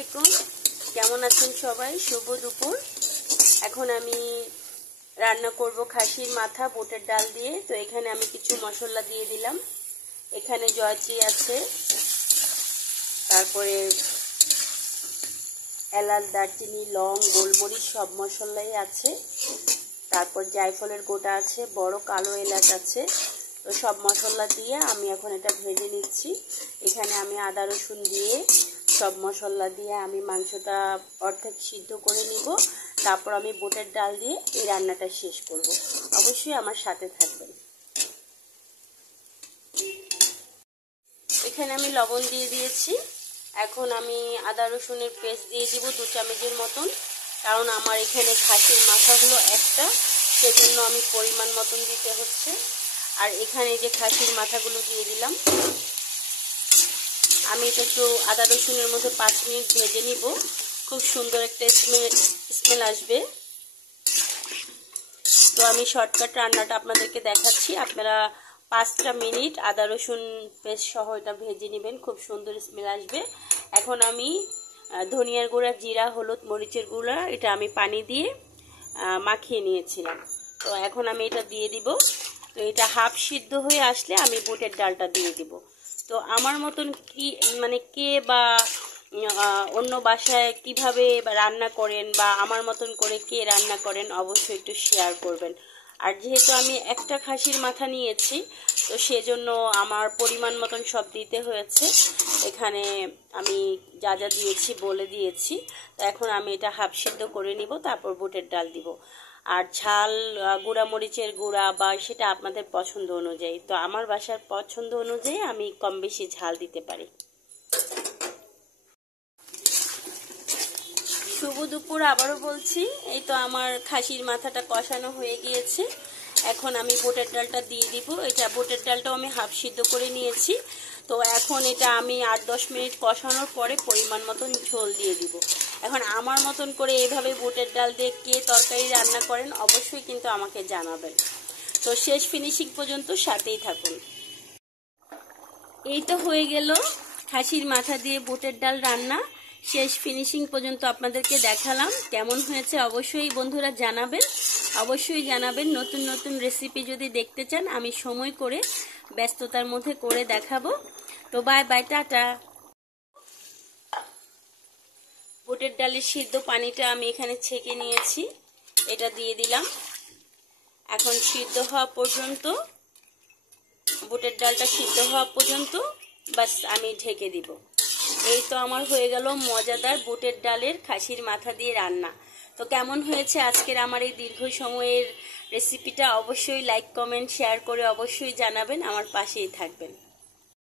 আলাইকুম, কেমন আছেন সবাই? শুভ দুপুর। এখন আমি রান্না করব খাসির মাথা বুটের ডাল দিয়ে। তো এখানে আমি কিছু মশলা দিয়ে দিলাম। এখানে জয়ত্রী আছে, তারপরে এলাচ, দারচিনি, লং, গোলমরিচ সব মশলাই আছে। তারপর জায়ফলের গোটা আছে, বড় কালো এলাচ আছে। তো সব মশলা দিয়ে আমি এখন এটা ভেজে নিচ্ছি। এখানে আমি আদা রসুন দিয়ে সব মশলা দিয়ে আমি মাংসটা অর্ধেক সিদ্ধ করে নিব। তারপর আমি বুটের ডাল দিয়ে এই রান্নাটা শেষ করব। অবশ্যই আমার সাথে থাকবেন। এখানে আমি লবণ দিয়ে দিয়েছি। এখন আমি আদা রসুনের পেস্ট দিয়ে দিব 2 চামচের মতন, কারণ আমার এখানে খাসির মাথা হলো একটা, সেজন্য আমি পরিমাণ মতন দিতে হচ্ছে। আর এখানে যে খাসির মাথাগুলো দিয়ে দিলাম। আমি এটা একটু আদা রসুনের মধ্যে 5 মিনিট ভেজে নিব। খুব সুন্দর একটা স্মেল আসবে। তো আমি শর্টকাট রান্নাটা আপনাদেরকে দেখাচ্ছি। আপনারা 5টা মিনিট আদা রসুন পেস্ট সহ এটা ভেজে নেবেন, খুব সুন্দর স্মেল আসবে। এখন আমি ধনিয়ার গুঁড়া, জিরা, হলুদ, মরিচের গুঁড়া এটা আমি পানি দিয়ে মাখিয়ে নিয়েছিলাম। তো এখন আমি এটা দিয়ে দিব। তো এটা হাফ সিদ্ধ হয়ে আসলে আমি বুটের ডালটা দিয়ে দিব। তো আমার মতন কে বা অন্য বাসায় কিভাবে রান্না করেন বা আমার মতন করে কে রান্না করেন অবশ্যই একটু শেয়ার করবেন। আর যেহেতু আমি একটা খাসির মাথা নিয়েছি, তো সেজন্য আমার পরিমাণ মতন সব দিতে হয়েছে। এখানে আমি যা যা দিয়েছি বলে দিয়েছি। তো এখন আমি এটা হাফ সিদ্ধ করে নিব, তারপর বুটের ডাল দিব। আর ঝাল, গুঁড়া মরিচের গুঁড়া বা সেটা আপনাদের পছন্দ অনুযায়ী। তো আমার বাসার পছন্দ অনুযায়ী আমি কম বেশি ঝাল দিতে পারি। শুভ দুপুর আবারও বলছি। এই তো আমার খাসির মাথাটা কষানো হয়ে গিয়েছে। এখন আমি বুটের ডালটা দিয়ে দিব। এটা বুটের ডালটাও আমি হাফ সিদ্ধ করে নিয়েছি। তো এখন এটা আমি 8-10 মিনিট কষানোর পরে পরিমাণ মতন ঝোল দিয়ে দিব। এখন আমার মতন করে এইভাবে বুটের ডাল দিয়ে কে তরকারি রান্না করেন অবশ্যই কিন্তু আমাকে জানাবেন। তো শেষ ফিনিশিং পর্যন্ত সাথেই থাকুন। এই তো হয়ে গেল খাসির মাথা দিয়ে বুটের ডাল রান্না। শেষ ফিনিশিং পর্যন্ত আপনাদেরকে দেখালাম। কেমন হয়েছে অবশ্যই বন্ধুরা জানাবেন। অবশ্যই জানাবেন। নতুন নতুন রেসিপি যদি দেখতে চান আমি সময় করে ব্যস্ততার মধ্যে করে দেখাবো। তো বাই বাই, টাটা। বুটের ডালের সিদ্ধ পানিটা আমি এখানে ছেঁকে নিয়েছি, এটা দিয়ে দিলাম। এখন সিদ্ধ হওয়া পর্যন্ত, বুটের ডালটা সিদ্ধ হওয়া পর্যন্ত বাস আমি ঢেকে দিব। এই তো আমার হয়ে গেল মজাদার বুটের ডালের খাসির মাথা দিয়ে রান্না। তো কেমন হয়েছে আজকের আমার এই দীর্ঘ সময়ের রেসিপিটা অবশ্যই লাইক, কমেন্ট, শেয়ার করে অবশ্যই জানাবেন। আমার পাশেই থাকবেন।